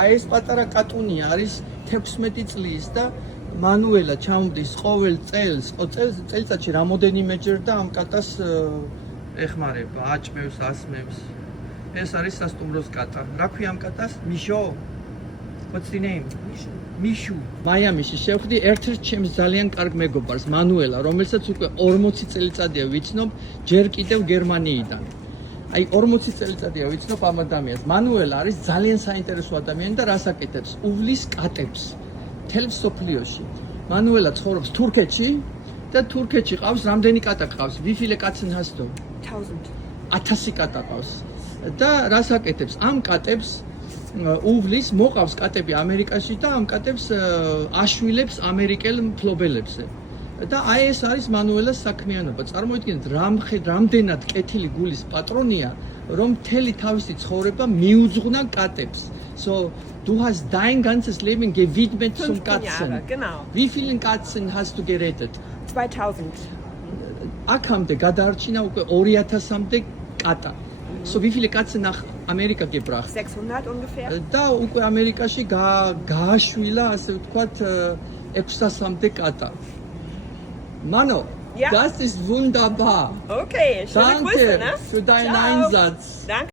აი ეს პატარა კატუნია არის 16 წლის და მანუელა ჩამდის ყოველ წელიწადში რამოდენიმეჯერ და ამ კატას ეხმარება, აჭმევს, ასმევს. ეს არის სასტუმროს კატა. რა ქვია ამ კატას? მიშო. What's the name? მიშუ. მაიამიში შევხვდი ერთ-ერთ ჩემს ძალიან კარგ მეგობარს, მანუელა, რომელსაც უკვე 40 წელიწადია ვიცნობ, ჯერ კიდევ გერმანიიდან. აი 40 წელიწადია ვიცნობ ამ ადამიანს. მანუელა არის ძალიან საინტერესო ადამიანი და რას აკეთებს? უვლის კატებს. მთელ მსოფლიოში. მანუელა ცხოვრობს თურქეთში და თურქეთში ყავს რამდენი კატა ყავს? Wie viele Katzen hast du? 1000 კატა ყავს. და რას აკეთებს? ამ კატებს უვლის, მოყავს კატები ამერიკაში და ამ კატებს აშვილებს ამერიკელ მფლობელებზე. და აი ეს არის მანუელას საქმიანობა. წარმოიდგინეთ, რამდენად კეთილი გულის პატრონია, რომ მთელი თავისი ცხოვრება მიუძღვნა კატებს. So, du hast dein ganzes Leben gewidmet zum Katzen. Genau. Wie vielen Katzen hast du gerettet? 2000. აქამდე გადაარჩინა უკვე 2000-მდე კატა. So, wie viele Katzen nach Amerika gebracht? 600 ungefähr. და უკვე ამერიკაში გააშვილა, ასე ვთქვათ, 600-მდე კატა. Mano, Ja. das ist wunderbar. Okay, schöne Grüße, Danke ne? für deinen Ciao. Einsatz. Danke.